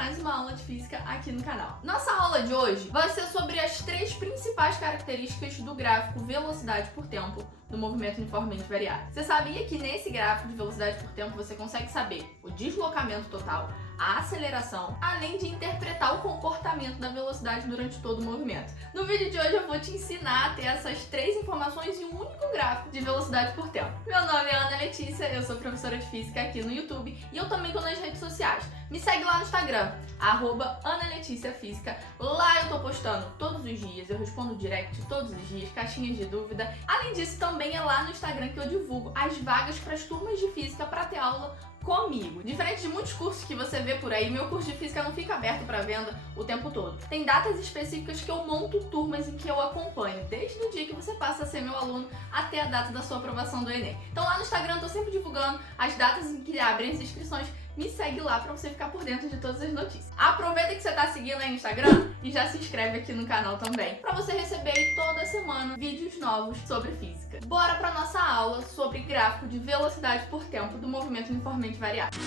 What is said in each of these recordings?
mais uma aula de física aqui no canal. Nossa aula de hoje vai ser sobre as 3 principais características do gráfico velocidade por tempo do movimento uniformemente variável. Você sabia que nesse gráfico de velocidade por tempo você consegue saber o deslocamento total, a aceleração, além de interpretar o comportamento da velocidade durante todo o movimento? No vídeo de hoje eu vou te ensinar a ter essas 3 informações em um único gráfico de velocidade por tempo. Meu nome é Ana Letícia, eu sou professora de física aqui no YouTube e eu também tô nas redes sociais. Me segue lá no Instagram, @AnaLeticiaFísica. Lá eu tô postando todos os dias, eu respondo direct todos os dias, caixinhas de dúvida. Além disso, também é lá no Instagram que eu divulgo as vagas para as turmas de física para ter aula comigo. Diferente de muitos cursos que você vê por aí, meu curso de física não fica aberto para venda o tempo todo. Tem datas específicas que eu monto turmas em que eu acompanho, desde o dia que você passa a ser meu aluno até a data da sua aprovação do Enem. Então lá no Instagram eu tô sempre divulgando as datas em que abrem as inscrições. Me segue lá pra você ficar por dentro de todas as notícias. Aproveita que você tá seguindo aí no Instagram e já se inscreve aqui no canal também, pra você receber aí toda semana vídeos novos sobre física. Bora pra nossa aula sobre gráfico de velocidade por tempo do movimento uniformemente variável.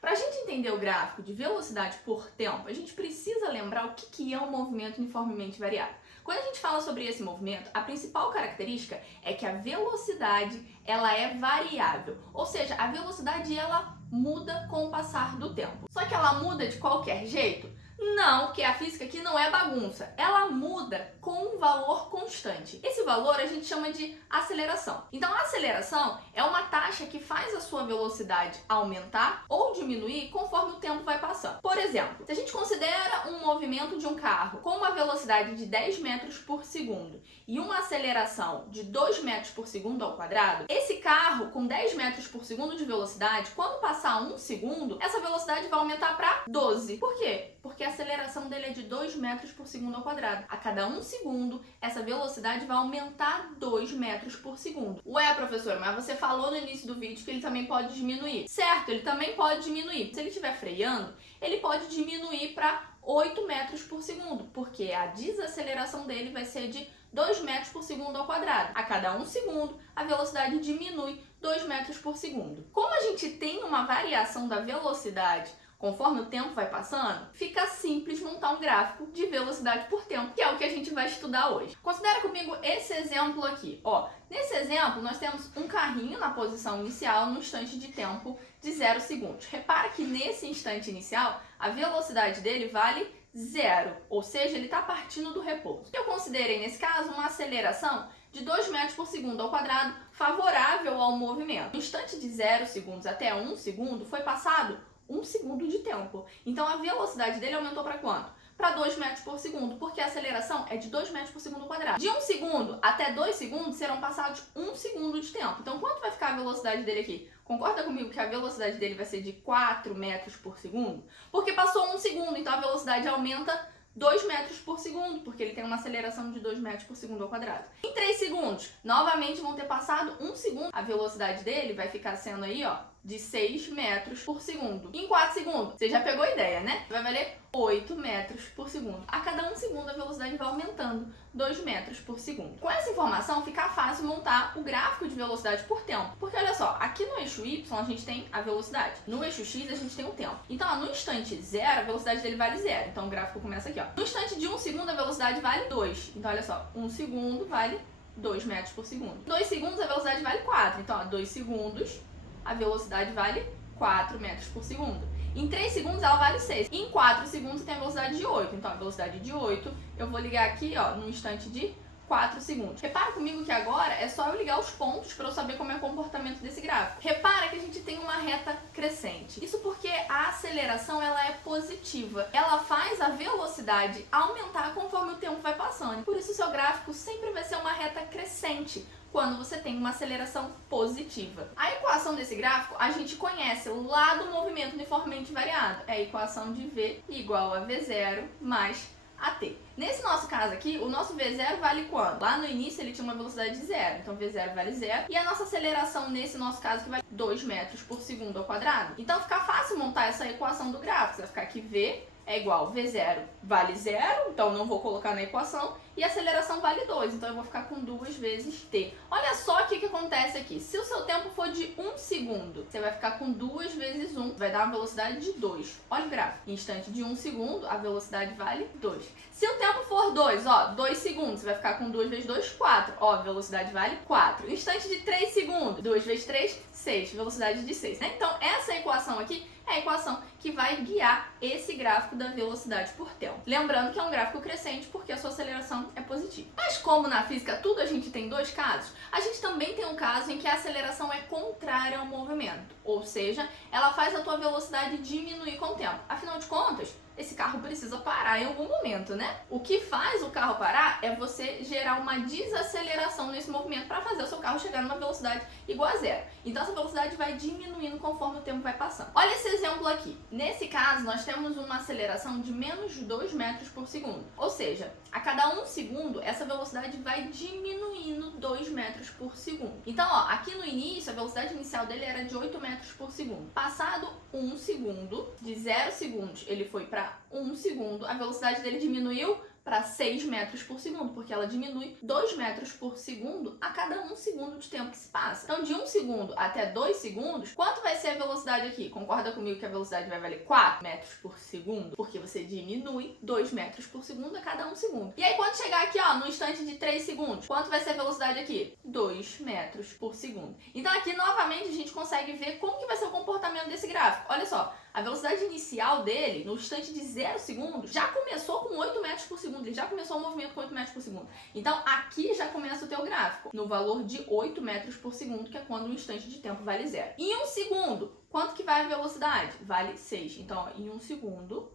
Para a gente entender o gráfico de velocidade por tempo, a gente precisa lembrar o que é um movimento uniformemente variável. Quando a gente fala sobre esse movimento, a principal característica é que a velocidade ela é variável, ou seja, a velocidade ela muda com o passar do tempo. Só que ela muda de qualquer jeito? Não, porque a física aqui não é bagunça. Ela muda com um valor constante. Esse valor a gente chama de aceleração. Então a aceleração é uma taxa que faz a sua velocidade aumentar ou diminuir conforme o tempo vai passando. Por exemplo, se a gente considera um movimento de um carro com uma velocidade de 10 metros por segundo e uma aceleração de 2 metros por segundo ao quadrado, esse carro com 10 metros por segundo de velocidade, quando passar 1 segundo, essa velocidade vai aumentar para 12. Por quê? Porque a aceleração dele é de 2 metros por segundo ao quadrado. A cada 1 segundo, essa velocidade vai aumentar 2 metros por segundo. Ué, professora, mas você falou no início do vídeo que ele também pode diminuir. Certo, ele também pode diminuir. Se ele estiver freando, ele pode diminuir para 8 metros por segundo, porque a desaceleração dele vai ser de 2 metros por segundo ao quadrado. A cada 1 segundo, a velocidade diminui 2 metros por segundo. Como a gente tem uma variação da velocidade conforme o tempo vai passando, fica simples montar um gráfico de velocidade por tempo, que é o que a gente vai estudar hoje. Considera comigo esse exemplo aqui. Nesse exemplo, nós temos um carrinho na posição inicial no instante de tempo de 0 segundos. Repara que nesse instante inicial, a velocidade dele vale 0, ou seja, ele está partindo do repouso. Eu considerei, nesse caso, uma aceleração de 2 metros por segundo ao quadrado favorável ao movimento. No instante de 0 segundos até 1 segundo, foi passado 1 segundo de tempo. Então a velocidade dele aumentou para quanto? Para 2 metros por segundo, porque a aceleração é de 2 metros por segundo ao quadrado. De 1 segundo até 2 segundos serão passados 1 segundo de tempo. Então quanto vai ficar a velocidade dele aqui? Concorda comigo que a velocidade dele vai ser de 4 metros por segundo? Porque passou 1 segundo, então a velocidade aumenta 2 metros por segundo, porque ele tem uma aceleração de 2 metros por segundo ao quadrado. Em 3 segundos, novamente vão ter passado 1 segundo. A velocidade dele vai ficar sendo aí, de 6 metros por segundo. Em 4 segundos, você já pegou a ideia, né? Vai valer 8 metros por segundo. A cada 1 segundo, a velocidade vai aumentando 2 metros por segundo. Com essa informação, fica fácil montar o gráfico de velocidade por tempo. Porque olha só, aqui no eixo Y a gente tem a velocidade. No eixo X a gente tem o tempo. Então, no instante 0, a velocidade dele vale 0. Então, o gráfico começa aqui, No instante de 1 segundo, a velocidade vale 2. Então, olha só, 1 segundo vale 2 metros por segundo. 2 segundos, a velocidade vale 4. Então, 2 segundos, a velocidade vale 4 metros por segundo. Em 3 segundos ela vale 6. Em 4 segundos você tem a velocidade de 8. Então a velocidade de 8, eu vou ligar aqui, no instante de 4 segundos. Repara comigo que agora é só eu ligar os pontos para eu saber como é o comportamento desse gráfico. Repara que a gente tem uma reta crescente. Isso porque a aceleração ela é positiva. Ela faz a velocidade aumentar conforme o tempo vai passando. Por isso o seu gráfico sempre vai ser uma reta crescente quando você tem uma aceleração positiva. A equação desse gráfico a gente conhece lá do movimento uniformemente variado. É a equação de V igual a V0 mais AT. Nesse nosso caso aqui, o nosso V0 vale quanto? Lá no início ele tinha uma velocidade de 0, então V0 vale 0. E a nossa aceleração nesse nosso caso que vale 2 metros por segundo ao quadrado. Então fica fácil montar essa equação do gráfico. Você vai ficar aqui V é igual V0 vale 0, então não vou colocar na equação. e a aceleração vale 2, então eu vou ficar com 2 vezes t. Olha só o que acontece aqui. Se o seu tempo for de 1 segundo, você vai ficar com 2 vezes 1, vai dar uma velocidade de 2. Olha o gráfico. Em instante de 1 segundo, a velocidade vale 2. Se o tempo for 2, ó, 2 segundos, você vai ficar com 2 vezes 2, 4. Ó, a velocidade vale 4. Instante de 3 segundos, 2 vezes 3, 6. Velocidade de 6, né? Então, essa equação aqui é a equação que vai guiar esse gráfico da velocidade por tempo. Lembrando que é um gráfico crescente porque a sua aceleração é positiva. Mas como na física tudo a gente tem dois casos, a gente também tem um caso em que a aceleração é contrária ao movimento. Ou seja, ela faz a tua velocidade diminuir com o tempo. Afinal de contas, esse carro precisa parar em algum momento, né? O que faz o carro parar é você gerar uma desaceleração nesse movimento para fazer o seu carro chegar numa velocidade igual a zero. Então essa velocidade vai diminuindo conforme o tempo vai passando. Olha esse exemplo aqui. Nesse caso, nós temos uma aceleração de menos 2 metros por segundo. Ou seja, a cada 1 segundo, essa velocidade vai diminuindo 2 metros por segundo. Então, ó, aqui no início, a velocidade inicial dele era de 8 metros por segundo. Passado 1 segundo, de 0 segundos, ele foi para 1 segundo, a velocidade dele diminuiu para 6 metros por segundo, porque ela diminui 2 metros por segundo a cada 1 segundo de tempo que se passa. Então, de 1 segundo até 2 segundos, quanto vai ser a velocidade aqui? Concorda comigo que a velocidade vai valer 4 metros por segundo? Porque você diminui 2 metros por segundo a cada 1 segundo. E aí, quando chegar aqui, ó, no instante de 3 segundos, quanto vai ser a velocidade aqui? 2 metros por segundo. Então, aqui, novamente, a gente consegue ver como que vai ser o comportamento desse gráfico. Olha só. A velocidade inicial dele, no instante de 0 segundos, já começou com 8 metros por segundo. Ele já começou o movimento com 8 metros por segundo. Então, aqui já começa o teu gráfico, no valor de 8 metros por segundo, que é quando o instante de tempo vale 0. Em 1 segundo, quanto que vai a velocidade? Vale 6. Então, ó, em 1 segundo,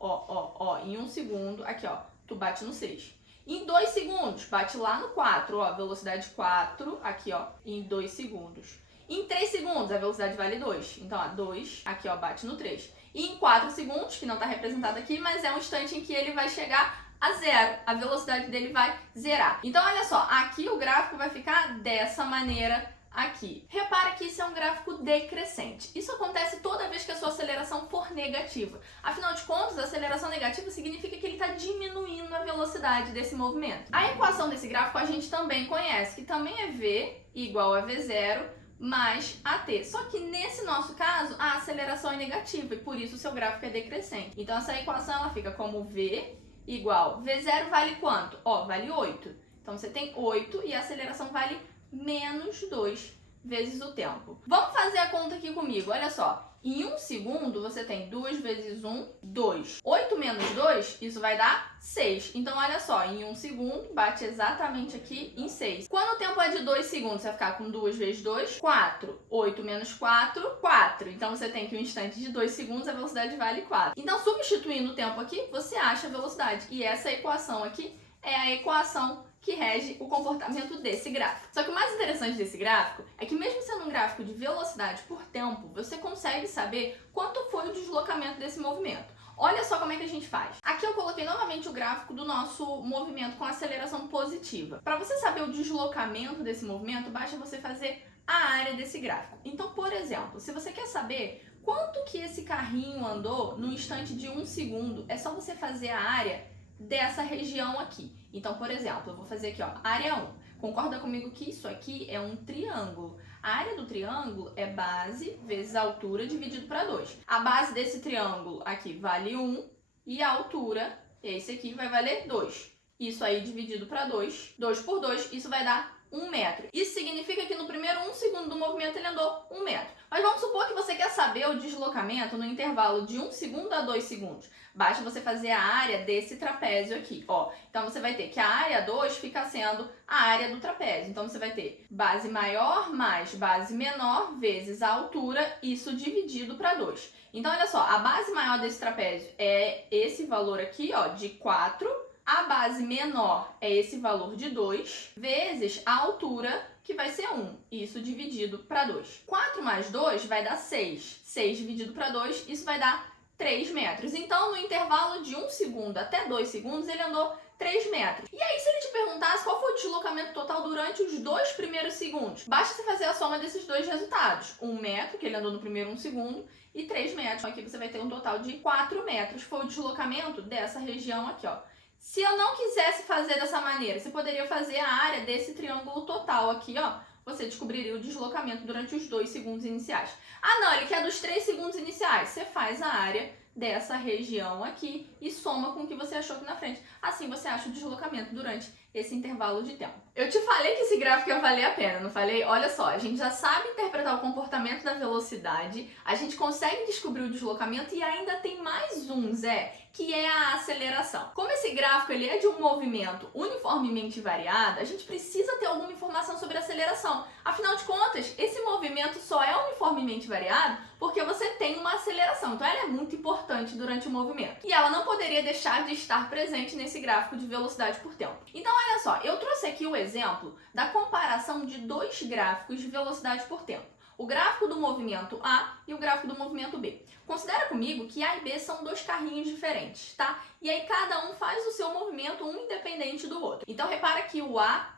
em 1 segundo, aqui, ó, tu bate no 6. Em 2 segundos, bate lá no 4, ó, velocidade 4, aqui, ó, em 2 segundos. Em 3 segundos, a velocidade vale 2. Então, ó, 2, aqui, ó, bate no 3. E em 4 segundos, que não está representado aqui, mas é um instante em que ele vai chegar a 0. A velocidade dele vai zerar. Então, olha só, aqui o gráfico vai ficar dessa maneira aqui. Repara que isso é um gráfico decrescente. Isso acontece toda vez que a sua aceleração for negativa. Afinal de contas, a aceleração negativa significa que ele está diminuindo a velocidade desse movimento. A equação desse gráfico a gente também conhece, que também é V igual a V0 mais AT. Só que nesse nosso caso, a aceleração é negativa e por isso o seu gráfico é decrescente. Então essa equação ela fica como V igual, V0 vale quanto? Ó, vale 8. Então você tem 8 e a aceleração vale menos 2 vezes o tempo. Vamos fazer a conta aqui comigo, olha só. Em 1 segundo, você tem 2 vezes 1, 2. 8 menos 2, isso vai dar 6. Então, olha só, em 1 segundo, bate exatamente aqui em 6. Quando o tempo é de 2 segundos, você vai ficar com 2 vezes 2, 4. 8 menos 4, 4. Então, você tem que um instante de 2 segundos, a velocidade vale 4. Então, substituindo o tempo aqui, você acha a velocidade. E essa equação aqui é a equação que rege o comportamento desse gráfico. Só que o mais interessante desse gráfico é que mesmo sendo um gráfico de velocidade por tempo, você consegue saber quanto foi o deslocamento desse movimento. Olha só como é que a gente faz. Aqui eu coloquei novamente o gráfico do nosso movimento com aceleração positiva. Para você saber o deslocamento desse movimento, basta você fazer a área desse gráfico. Então, por exemplo, se você quer saber quanto que esse carrinho andou no instante de 1 segundo, é só você fazer a área dessa região aqui. Então, por exemplo, eu vou fazer aqui, ó, área 1. Concorda comigo que isso aqui é um triângulo. A área do triângulo é base vezes a altura dividido para 2. A base desse triângulo aqui vale 1 e a altura, esse aqui, vai valer 2. Isso aí dividido para 2, 2 por 2, isso vai dar 1 metro. Isso significa que no primeiro 1 segundo do movimento ele andou 1 metro. Mas vamos supor que você quer saber o deslocamento no intervalo de 1 segundo a 2 segundos. Basta você fazer a área desse trapézio aqui, ó. Então você vai ter que a área 2 fica sendo a área do trapézio. Então você vai ter base maior mais base menor vezes a altura, isso dividido para 2. Então olha só, a base maior desse trapézio é esse valor aqui, ó, de 4. A base menor é esse valor de 2, vezes a altura, que vai ser 1. Isso dividido para 2. 4 mais 2 vai dar 6. 6 dividido para 2, isso vai dar 3 metros. Então, no intervalo de 1 segundo até 2 segundos, ele andou 3 metros. E aí, se ele te perguntasse qual foi o deslocamento total durante os 2 primeiros segundos, basta você fazer a soma desses dois resultados. 1 metro, que ele andou no primeiro 1 segundo, e 3 metros. Aqui você vai ter um total de 4 metros. Foi o deslocamento dessa região aqui, ó. Se eu não quisesse fazer dessa maneira, você poderia fazer a área desse triângulo total aqui, ó. Você descobriria o deslocamento durante os 2 segundos iniciais. Ah, não, ele quer dos 3 segundos iniciais. Você faz a área dessa região aqui e soma com o que você achou aqui na frente. Assim você acha o deslocamento durante esse intervalo de tempo. Eu te falei que esse gráfico ia valer a pena, não falei? Olha só, a gente já sabe interpretar o comportamento da velocidade, a gente consegue descobrir o deslocamento e ainda tem mais um, Zé, que é a aceleração. Como esse gráfico ele é de um movimento uniformemente variado, a gente precisa ter alguma informação sobre a aceleração. Afinal de contas, esse movimento só é uniformemente variado porque você tem uma aceleração. Então ela é muito importante durante o movimento. E ela não poderia deixar de estar presente nesse gráfico de velocidade por tempo. Então olha só, eu trouxe aqui o exemplo da comparação de 2 gráficos de velocidade por tempo. O gráfico do movimento A e o gráfico do movimento B. Considera comigo que A e B são 2 carrinhos diferentes, tá? E aí cada um faz o seu movimento, um independente do outro. Então repara que o A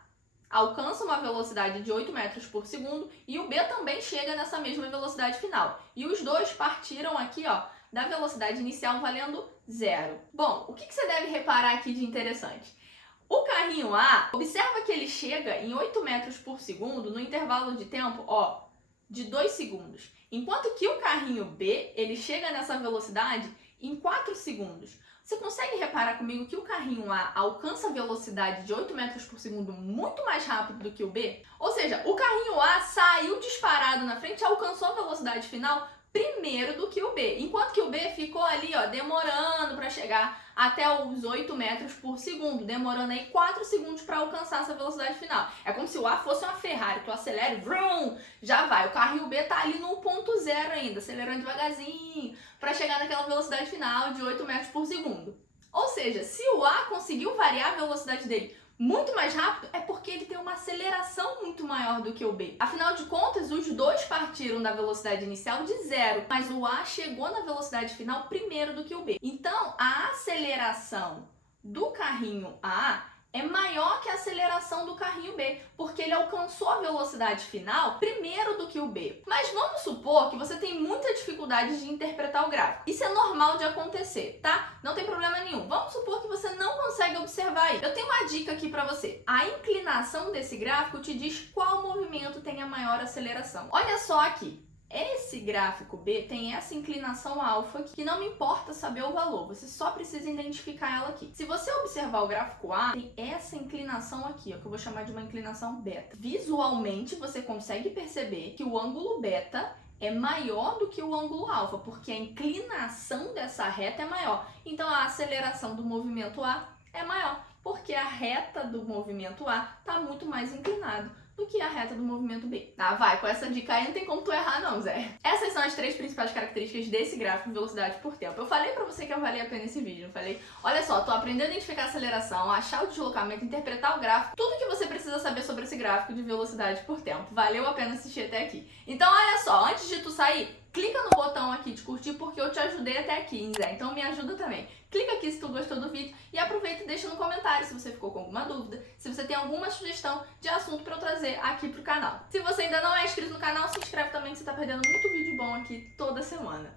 alcança uma velocidade de 8 metros por segundo e o B também chega nessa mesma velocidade final. E os dois partiram aqui, ó, da velocidade inicial valendo 0. Bom, o que você deve reparar aqui de interessante? O carrinho A, observa que ele chega em 8 metros por segundo no intervalo de tempo, ó, de 2 segundos. Enquanto que o carrinho B, ele chega nessa velocidade em 4 segundos. Você consegue reparar comigo que o carrinho A alcança a velocidade de 8 metros por segundo muito mais rápido do que o B? Ou seja, o carrinho A saiu disparado na frente e alcançou a velocidade final primeiro do que o B, enquanto que o B ficou ali, ó, demorando para chegar até os 8 metros por segundo, demorando aí 4 segundos para alcançar essa velocidade final. É como se o A fosse uma Ferrari, tu acelera e vrum, já vai. O carrinho B tá ali no 1.0 ainda, acelerando devagarzinho para chegar naquela velocidade final de 8 metros por segundo. Ou seja, se o A conseguiu variar a velocidade dele muito mais rápido, é porque ele tem uma aceleração muito maior do que o B. Afinal de contas, os dois partiram da velocidade inicial de 0, mas o A chegou na velocidade final primeiro do que o B. Então, a aceleração do carrinho A é maior que a aceleração do carrinho B, porque ele alcançou a velocidade final primeiro do que o B. Mas vamos supor que você tem muita dificuldade de interpretar o gráfico. Isso é normal de acontecer, tá? Não tem problema nenhum. Vamos supor que você não consegue observar aí. Eu tenho uma dica aqui pra você. A inclinação desse gráfico te diz qual movimento tem a maior aceleração. Olha só aqui. Esse gráfico B tem essa inclinação alfa que não me importa saber o valor, você só precisa identificar ela aqui. Se você observar o gráfico A, tem essa inclinação aqui, ó, que eu vou chamar de uma inclinação beta. Visualmente, você consegue perceber que o ângulo beta é maior do que o ângulo alfa, porque a inclinação dessa reta é maior. Então, a aceleração do movimento A é maior, porque a reta do movimento A está muito mais inclinada do que a reta do movimento B. Ah, vai, com essa dica aí não tem como tu errar não, Zé. Essas são as 3 principais características desse gráfico de velocidade por tempo. Eu falei pra você que ia valer a pena esse vídeo, eu falei, olha só, tô aprendendo a identificar a aceleração, achar o deslocamento, interpretar o gráfico, tudo que você precisa saber sobre esse gráfico de velocidade por tempo. Valeu a pena assistir até aqui. Então, olha só, antes de tu sair, clica no botão aqui de curtir porque eu te ajudei até aqui, hein, Zé? Então me ajuda também. Clica aqui se tu gostou do vídeo e aproveita e deixa no comentário se você ficou com alguma dúvida, se você tem alguma sugestão de assunto para eu trazer aqui pro canal. Se você ainda não é inscrito no canal, se inscreve também que você tá perdendo muito vídeo bom aqui toda semana.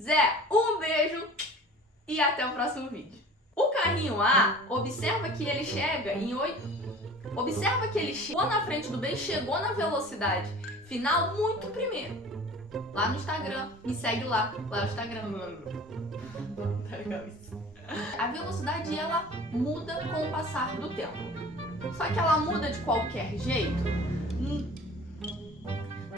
Zé, um beijo e até o próximo vídeo. O carrinho A, observa que ele chega em 8... Observa que ele chegou na frente do B e chegou na velocidade final muito primeiro. Lá no Instagram, me segue lá no Instagram. Tá legal isso. A velocidade ela muda com o passar do tempo. Só que ela muda de qualquer jeito?